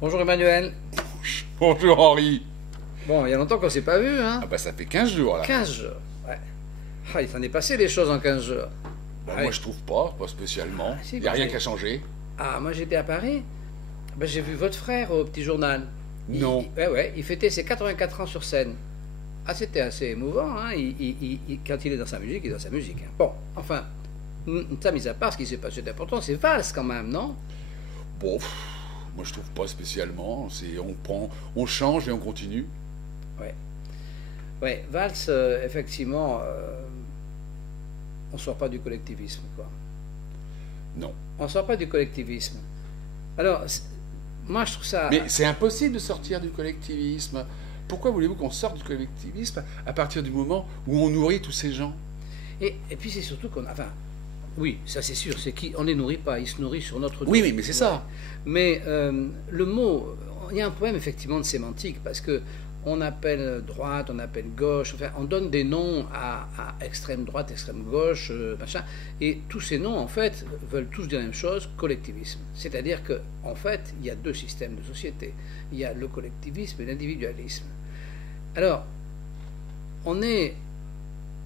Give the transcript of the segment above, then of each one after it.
Bonjour Emmanuel. Bonjour Henri. Bon, il y a longtemps qu'on ne s'est pas vu, hein? Ah bah ça fait 15 jours là. 15 jours, ouais. Ah, il s'en est passé des choses en 15 jours. Bah, Ah, moi oui. je trouve pas spécialement. Ah, si, Il n'y a rien mais- qui a changé. Ah, moi j'étais à Paris. Ben, j'ai vu votre frère au petit journal. Non. Ouais, il fêtait ses 84 ans sur scène. Ah, c'était assez émouvant, hein? Quand il est dans sa musique, il est dans sa musique, hein. Bon, enfin, ça mis à part, ce qui s'est passé d'important, c'est valse quand même, non? Bon, moi je trouve pas spécialement. On change et on continue. Ouais. Ouais, valse, effectivement, on sort pas du collectivisme, quoi. Non. On sort pas du collectivisme. Alors, moi je trouve ça... Mais c'est impossible de sortir du collectivisme. Pourquoi voulez-vous qu'on sorte du collectivisme à partir du moment où on nourrit tous ces gens? Et puis c'est surtout qu'on... Enfin, oui, ça c'est sûr, c'est qu'on ne les nourrit pas, ils se nourrissent sur notre dos. Oui, mais c'est ça. Mais le mot, il y a un problème effectivement de sémantique, parce que on appelle droite, on appelle gauche, enfin, on donne des noms à extrême droite, extrême gauche, machin, et tous ces noms, en fait, veulent tous dire la même chose, collectivisme. C'est-à-dire que, en fait, il y a deux systèmes de société. Il y a le collectivisme et l'individualisme. Alors, on est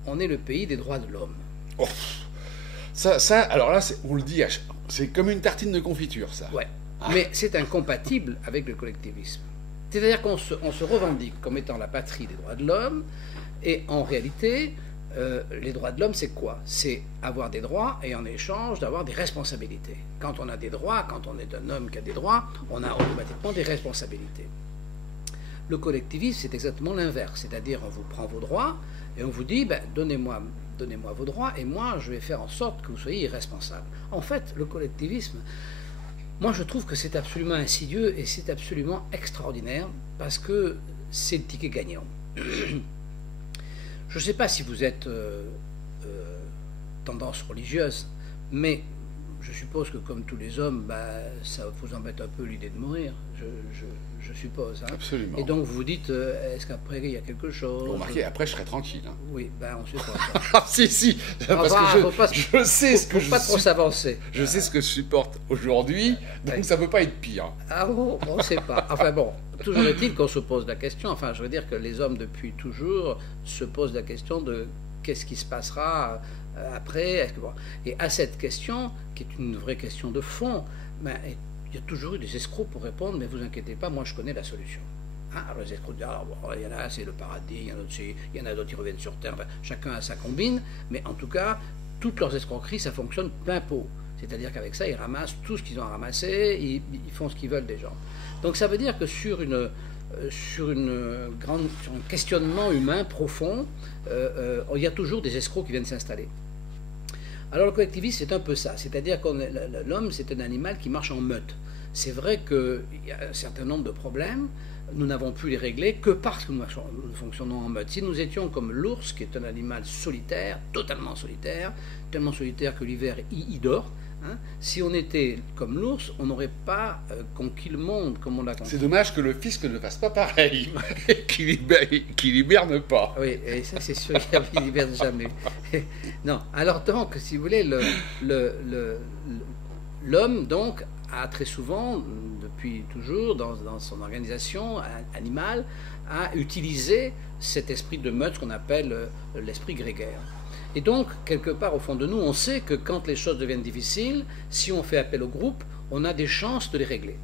le pays des droits de l'homme. Oh, alors là, on le dit, c'est comme une tartine de confiture, ça. Ouais. Mais c'est incompatible avec le collectivisme. C'est-à-dire qu'on se revendique comme étant la patrie des droits de l'homme, et en réalité, les droits de l'homme, c'est quoi? C'est avoir des droits et en échange d'avoir des responsabilités. Quand on a des droits, quand on est un homme qui a des droits, on a automatiquement des responsabilités. Le collectivisme, c'est exactement l'inverse. C'est-à-dire, on vous prend vos droits et on vous dit, ben, donnez-moi vos droits et moi, je vais faire en sorte que vous soyez irresponsable. En fait, le collectivisme, moi, je trouve que c'est absolument insidieux et c'est absolument extraordinaire parce que c'est le ticket gagnant. Je ne sais pas si vous êtes tendance religieuse, mais je suppose que comme tous les hommes, bah, ça vous embête un peu l'idée de mourir, je suppose. Hein. Absolument. Et donc vous vous dites, est-ce qu'après il y a quelque chose? Remarquez, après je serai tranquille. Hein. Oui, ben on ne sait pas ça. Ah si, parce que je sais ce que faut pas trop s'avancer. Je sais ce que je supporte aujourd'hui, donc Ouais. ça peut pas être pire. Ah bon, on ne sait pas. Enfin bon, toujours est-il qu'on se pose la question, enfin je veux dire que les hommes depuis toujours se posent la question de qu'est-ce qui se passera après. Bon. Et à cette question, qui est une vraie question de fond, ben, il y a toujours eu des escrocs pour répondre, mais vous inquiétez pas, moi je connais la solution. Hein, alors les escrocs disent, ah, bon, il y en a, c'est le paradis, il y en a d'autres qui reviennent sur Terre, enfin, chacun a sa combine, mais en tout cas, toutes leurs escroqueries, ça fonctionne plein pot. C'est-à-dire qu'avec ça, ils ramassent tout ce qu'ils ont ramassé, ils font ce qu'ils veulent des gens. Donc ça veut dire que sur un questionnement humain profond, il y a toujours des escrocs qui viennent s'installer. Alors le collectivisme, c'est un peu ça. C'est-à-dire que l'homme, c'est un animal qui marche en meute. C'est vrai qu'il y a un certain nombre de problèmes, nous n'avons pu les régler que parce que nous fonctionnons en meute. Si nous étions comme l'ours, qui est un animal solitaire, tellement solitaire que l'hiver, il dort, hein, si on était comme l'ours, on n'aurait pas conquis le monde comme on l'a conquis. C'est dommage que le fisc ne fasse pas pareil, qu'il hiberne pas. Oui, et ça c'est sûr, il n'hiberne jamais. Non, alors donc, si vous voulez, l'homme donc a très souvent, depuis toujours, dans son organisation animale, a utilisé cet esprit de meute, ce qu'on appelle l'esprit grégaire. Et donc, quelque part au fond de nous, on sait que quand les choses deviennent difficiles, si on fait appel au groupe, on a des chances de les régler.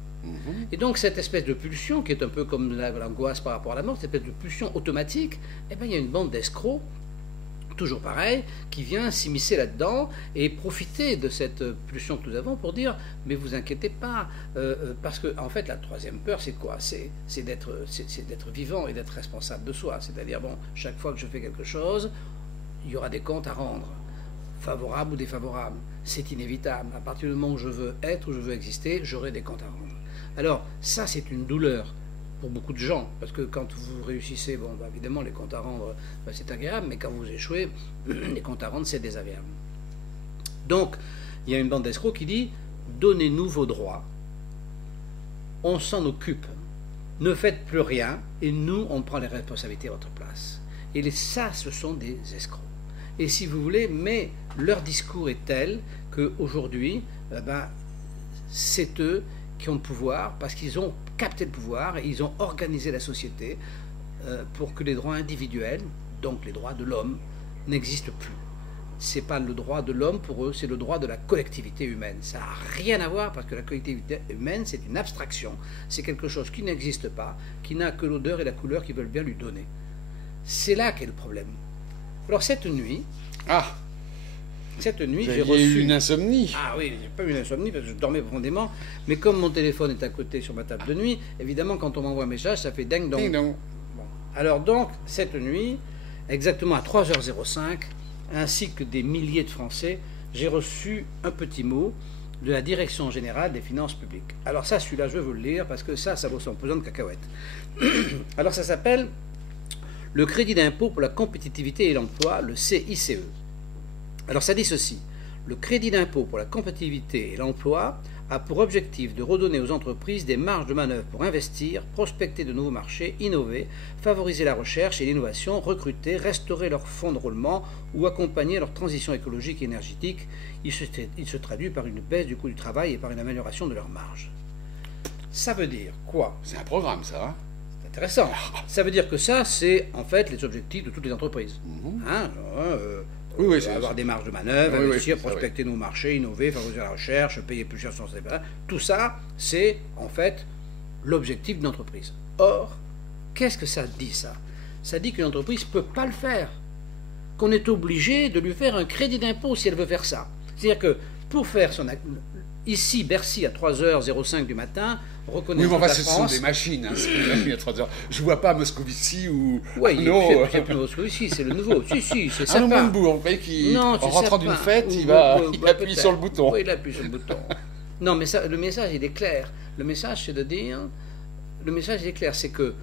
Et donc cette espèce de pulsion, qui est un peu comme l'angoisse par rapport à la mort, cette espèce de pulsion automatique, eh bien, il y a une bande d'escrocs, toujours pareil, qui vient s'immiscer là-dedans et profiter de cette pulsion que nous avons pour dire « mais vous inquiétez pas », parce que en fait la troisième peur c'est quoi? C'est d'être vivant et d'être responsable de soi, c'est-à-dire bon, chaque fois que je fais quelque chose, il y aura des comptes à rendre, favorables ou défavorables, c'est inévitable, à partir du moment où je veux être, où je veux exister, j'aurai des comptes à rendre. Alors ça c'est une douleur pour beaucoup de gens, parce que quand vous réussissez, bon, bah, évidemment, les comptes à rendre, bah, c'est agréable, mais quand vous échouez, les comptes à rendre, c'est désagréable. Donc, il y a une bande d'escrocs qui dit « Donnez-nous vos droits, on s'en occupe, ne faites plus rien, et nous, on prend les responsabilités à votre place. » Et ça, ce sont des escrocs. Et si vous voulez, mais leur discours est tel qu'aujourd'hui, ben, c'est eux qui ont le pouvoir parce qu'ils ont capté le pouvoir et ils ont organisé la société pour que les droits individuels, donc les droits de l'homme, n'existent plus. C'est pas le droit de l'homme pour eux, c'est le droit de la collectivité humaine. Ça n'a rien à voir parce que la collectivité humaine, c'est une abstraction. C'est quelque chose qui n'existe pas, qui n'a que l'odeur et la couleur qu'ils veulent bien lui donner. C'est là qu'est le problème. Alors cette nuit, j'ai reçu une insomnie. Ah oui, j'ai pas eu une insomnie parce que je dormais profondément. Mais comme mon téléphone est à côté sur ma table de nuit, évidemment, quand on m'envoie un message, ça fait ding dong. Ding dong. Bon. Alors donc, cette nuit, exactement à 3h05, ainsi que des milliers de Français, j'ai reçu un petit mot de la Direction générale des finances publiques. Alors ça, celui-là, je vais vous le lire parce que ça vaut son pesant de cacahuètes. Alors ça s'appelle le crédit d'impôt pour la compétitivité et l'emploi, le CICE. Alors ça dit ceci, le crédit d'impôt pour la compétitivité et l'emploi a pour objectif de redonner aux entreprises des marges de manœuvre pour investir, prospecter de nouveaux marchés, innover, favoriser la recherche et l'innovation, recruter, restaurer leurs fonds de roulement ou accompagner leur transition écologique et énergétique. Il se traduit par une baisse du coût du travail et par une amélioration de leurs marges. Ça veut dire quoi? C'est un programme, ça. C'est intéressant. Ça veut dire que ça, c'est en fait les objectifs de toutes les entreprises. Oui, avoir des marges de manœuvre, investir, prospecter nos marchés, innover, favoriser la recherche, payer plus cher son CPA. Tout ça, c'est en fait l'objectif d'une entreprise. Or, qu'est-ce que ça dit, ça? Ça dit qu'une entreprise ne peut pas le faire. Qu'on est obligé de lui faire un crédit d'impôt si elle veut faire ça. C'est-à-dire que pour faire son... Ici, Bercy, à 3h05 du matin, reconnaît la France... ce sont des machines, hein, c'est des machines à 3h. Je ne vois pas Moscovici ou... Oui, c'est plus Moscovici, c'est le nouveau. Si, c'est ça. Un Montebourg, vous voyez, qui, en rentrant d'une fête, il appuie sur le bouton. Oui, il appuie sur le bouton. Non, mais ça, le message, il est clair. Le message, c'est de dire... Le message, il est clair, c'est que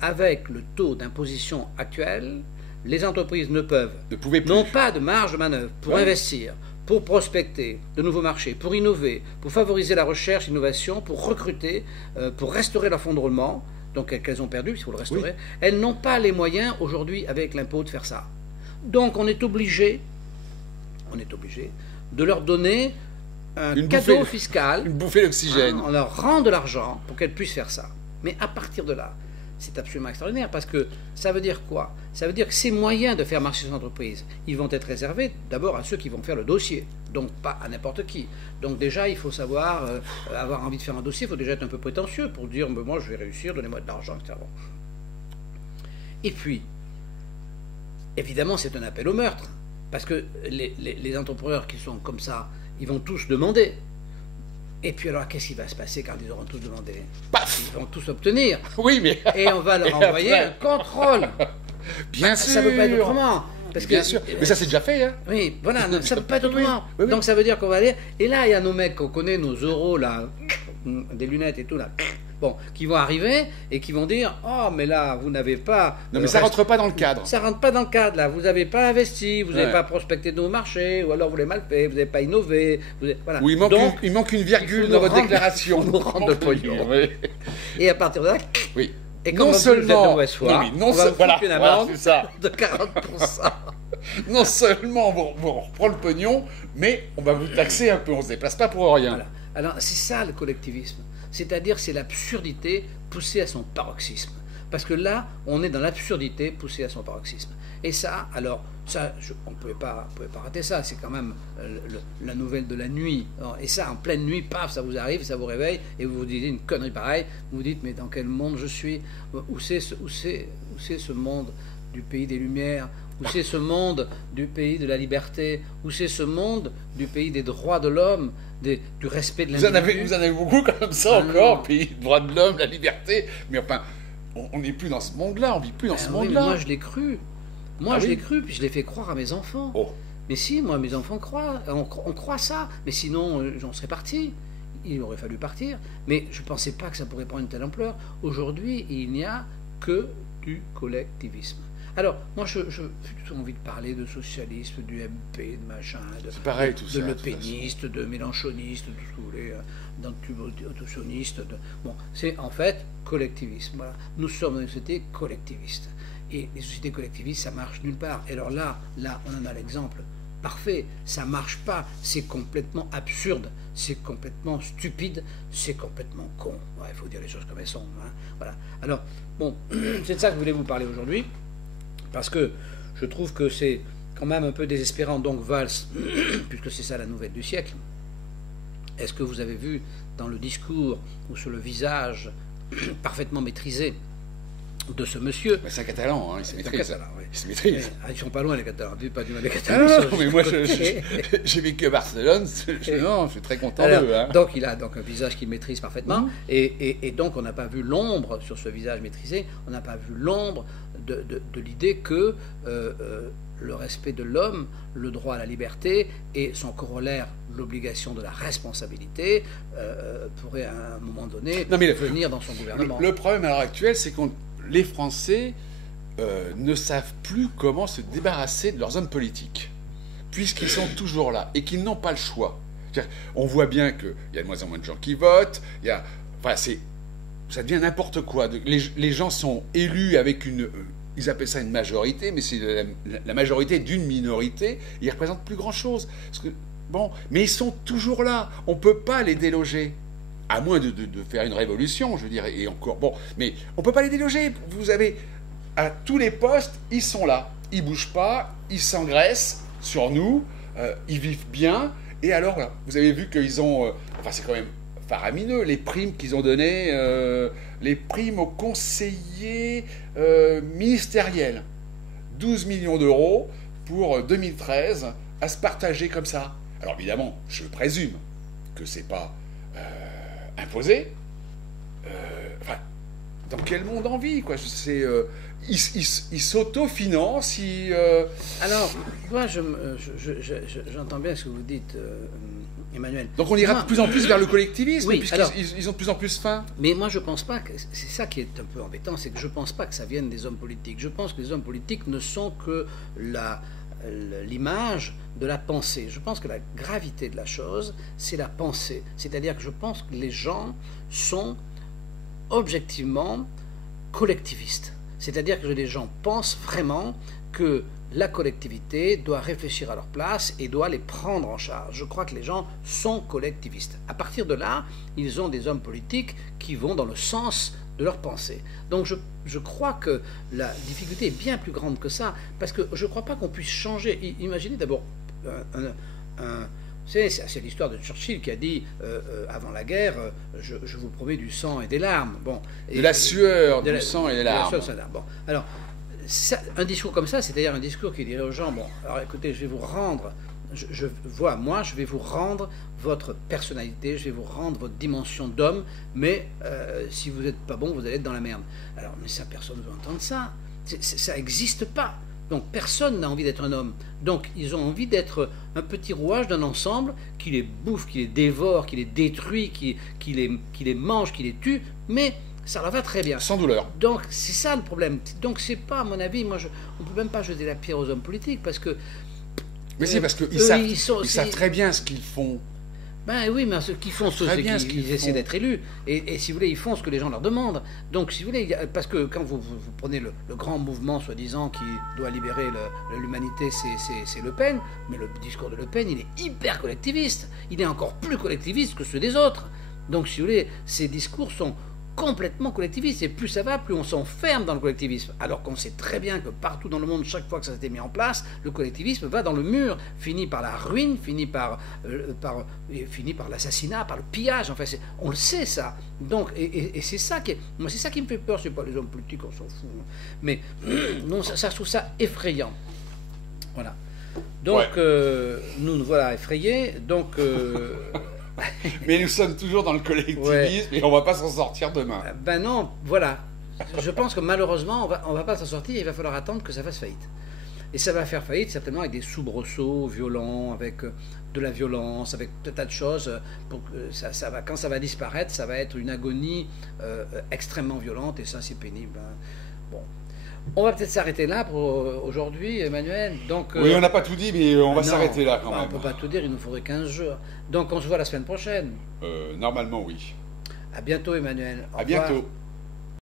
avec le taux d'imposition actuel, les entreprises n'ont pas de marge de manœuvre pour investir, pour prospecter de nouveaux marchés, pour innover, pour favoriser la recherche, l'innovation, pour recruter, pour restaurer leur fonds de roulement, donc qu'elles ont perdu, il faut le restaurer, elles n'ont pas les moyens aujourd'hui avec l'impôt de faire ça. Donc on est obligé de leur donner un cadeau fiscal, une bouffée d'oxygène. On leur rend de l'argent pour qu'elles puissent faire ça. Mais à partir de là, c'est absolument extraordinaire parce que ça veut dire quoi? Ça veut dire que ces moyens de faire marcher son entreprise, ils vont être réservés d'abord à ceux qui vont faire le dossier, donc pas à n'importe qui. Donc déjà, il faut savoir, avoir envie de faire un dossier, il faut déjà être un peu prétentieux pour dire moi je vais réussir, donnez-moi de l'argent, etc. Et puis, évidemment, c'est un appel au meurtre parce que les entrepreneurs qui sont comme ça, ils vont tous demander. Et puis alors, qu'est-ce qui va se passer quand ils auront tous demandé? Paf! Ils vont tous obtenir. Oui, mais... Et on va leur envoyer un contrôle. Bien sûr. Ça ne peut pas être autrement. Parce Bien sûr. Mais ça, c'est déjà fait, hein? Oui, voilà, ça ne peut pas être autrement. Oui. Donc ça veut dire qu'on va aller... Et là, il y a nos mecs qu'on connaît, nos euros, là, des lunettes et tout, là, bon, qui vont arriver et qui vont dire « Oh, mais là, vous n'avez pas... » Non, mais ça ne rentre pas dans le cadre. Ça ne rentre pas dans le cadre, là. Vous n'avez pas investi, vous n'avez pas prospecté de nos marchés, ou alors vous l'avez mal fait, vous n'avez pas innové. Voilà. Ou il manque une virgule dans votre déclaration. Il faut nous rendre de pognon. Oui. Et à partir de là... Oui. Et comme vous le faites de mauvaise foi, on va vous foutre une amende de 40%. Non seulement on reprend le pognon, mais on va vous taxer un peu, on ne se déplace pas pour rien. Voilà. Alors c'est ça le collectivisme. C'est-à-dire c'est l'absurdité poussée à son paroxysme. Parce que là, on est dans l'absurdité poussée à son paroxysme. Et ça, alors, ça, on ne pouvait pas rater ça. C'est quand même la nouvelle de la nuit. Alors, et ça, en pleine nuit, paf, ça vous arrive, ça vous réveille, et vous vous dites une connerie pareille. Vous vous dites, mais dans quel monde je suis? Où c'est ce monde du pays des Lumières? Où c'est ce monde du pays de la liberté? Où c'est ce monde du pays des droits de l'homme, du respect de l'individu? Vous en avez beaucoup comme ça encore, pays des droits de l'homme, la liberté. Mais enfin, on n'est plus dans ce monde-là, on vit plus dans ce monde-là. Moi, je l'ai cru. Je l'ai cru, puis je l'ai fait croire à mes enfants. Oh. Mais si, moi, mes enfants croient, on croit ça. Mais sinon, j'en serais parti. Il aurait fallu partir. Mais je ne pensais pas que ça pourrait prendre une telle ampleur. Aujourd'hui, il n'y a que du collectivisme. Alors, moi, j'ai plutôt envie de parler de socialisme, du MP, de machin, de Le Péniste, de Mélenchoniste, de tout ce que vous voulez, d'anti-autotioniste. Bon, c'est en fait collectivisme. Voilà. Nous sommes dans une société collectiviste. Et les sociétés collectivistes, ça marche nulle part. Et alors là, on en a l'exemple parfait, ça marche pas, c'est complètement absurde, c'est complètement stupide, c'est complètement con. Il faut dire les choses comme elles sont. Hein. Voilà. Alors, bon, c'est de ça que je voulais vous parler aujourd'hui, parce que je trouve que c'est quand même un peu désespérant. Donc Valls, puisque c'est ça la nouvelle du siècle, est-ce que vous avez vu dans le discours ou sur le visage parfaitement maîtrisé de ce monsieur. Mais c'est un Catalan, hein, il se maîtrise. Catalan, oui. Il se maîtrise. Ils sont pas loin les Catalans, pas du mal les Catalans. Non, mais moi j'ai vécu à Barcelone, je suis très content d'eux. Hein. Donc il a donc un visage qu'il maîtrise parfaitement, et donc on n'a pas vu l'ombre sur ce visage maîtrisé, on n'a pas vu l'ombre de l'idée que le respect de l'homme, le droit à la liberté et son corollaire, l'obligation de la responsabilité, pourrait à un moment donné venir dans son gouvernement. Le problème à l'heure actuelle, c'est que les Français ne savent plus comment se débarrasser de leurs hommes politiques, puisqu'ils sont toujours là et qu'ils n'ont pas le choix. On voit bien qu'il y a de moins en moins de gens qui votent, ça devient n'importe quoi. Les gens sont élus avec ils appellent ça une majorité, mais c'est la majorité d'une minorité, ils ne représentent plus grand-chose. Mais ils sont toujours là, on ne peut pas les déloger. À moins de faire une révolution, je veux dire, et encore, mais on ne peut pas les déloger. Vous avez, à tous les postes, ils sont là. Ils ne bougent pas, ils s'engraissent sur nous, ils vivent bien, et alors, là, vous avez vu qu'ils ont, c'est quand même faramineux, les primes qu'ils ont données, les primes aux conseillers ministériels. 12 millions d'euros pour 2013, à se partager comme ça. Alors évidemment, je présume que c'est pas imposé. Dans quel monde on vit, quoi. Ils s'autofinancent. Alors, moi, j'entends bien ce que vous dites, Emmanuel. Donc on ira de plus en plus vers le collectivisme, oui, puisqu'ils ont de plus en plus faim. Mais moi, je pense pas que... C'est ça qui est un peu embêtant, c'est que je pense pas que ça vienne des hommes politiques. Je pense que les hommes politiques ne sont que l'image de la pensée. Je pense que la gravité de la chose, c'est la pensée. C'est-à-dire que je pense que les gens sont objectivement collectivistes. C'est-à-dire que les gens pensent vraiment que la collectivité doit réfléchir à leur place et doit les prendre en charge. Je crois que les gens sont collectivistes. À partir de là, ils ont des hommes politiques qui vont dans le sens de leur pensée. Donc je crois que la difficulté est bien plus grande que ça, parce que je ne crois pas qu'on puisse changer. Imaginez d'abord c'est l'histoire de Churchill qui a dit avant la guerre, je vous promets du sang et des larmes. De la sueur, du sang et des larmes. Alors, un discours comme ça, c'est-à-dire un discours qui dirait aux gens, alors écoutez, je vais vous rendre, je vais vous rendre votre personnalité, je vais vous rendre votre dimension d'homme, mais si vous n'êtes pas bon, vous allez être dans la merde. Alors, mais ça, personne ne veut entendre ça. Ça n'existe pas. Donc personne n'a envie d'être un homme. Donc ils ont envie d'être un petit rouage d'un ensemble qui les bouffe, qui les dévore, qui les détruit, qui les mange, qui les tue, mais ça leur va très bien. Sans douleur. Donc c'est ça le problème. Donc c'est pas, à mon avis, on ne peut même pas jeter la pierre aux hommes politiques parce que... Mais c'est parce qu'ils savent très bien ce qu'ils font. Ben oui, mais ce qu'ils font, c'est qu'ils essaient d'être élus. Et si vous voulez, ils font ce que les gens leur demandent. Donc, si vous voulez, parce que quand vous prenez le grand mouvement, soi-disant, qui doit libérer l'humanité, c'est Le Pen. Mais le discours de Le Pen, il est hyper collectiviste. Il est encore plus collectiviste que ceux des autres. Donc, si vous voulez, ces discours sont complètement collectiviste, et plus ça va, plus on s'enferme dans le collectivisme, alors qu'on sait très bien que partout dans le monde, chaque fois que ça s'était mis en place, le collectivisme va dans le mur, finit par la ruine, finit par l'assassinat, par le pillage, enfin on le sait ça. Donc, et c'est ça moi c'est ça qui me fait peur, c'est pas les hommes politiques, on s'en fout, mais non, ça je trouve ça effrayant. Voilà. Donc nous voilà effrayés, donc mais nous sommes toujours dans le collectivisme et on ne va pas s'en sortir demain. Ben non, voilà. Je pense que malheureusement, on va pas s'en sortir, il va falloir attendre que ça fasse faillite. Et ça va faire faillite certainement avec des soubresauts violents, avec de la violence, avec tout un tas de choses. Pour que quand ça va disparaître, ça va être une agonie extrêmement violente et ça c'est pénible. Bon. On va peut-être s'arrêter là pour aujourd'hui, Emmanuel. Donc, oui, on n'a pas tout dit, mais on va s'arrêter là quand même. On ne peut pas tout dire, il nous faudrait 15 jours. Donc on se voit la semaine prochaine. Normalement, oui. À bientôt, Emmanuel. À bientôt.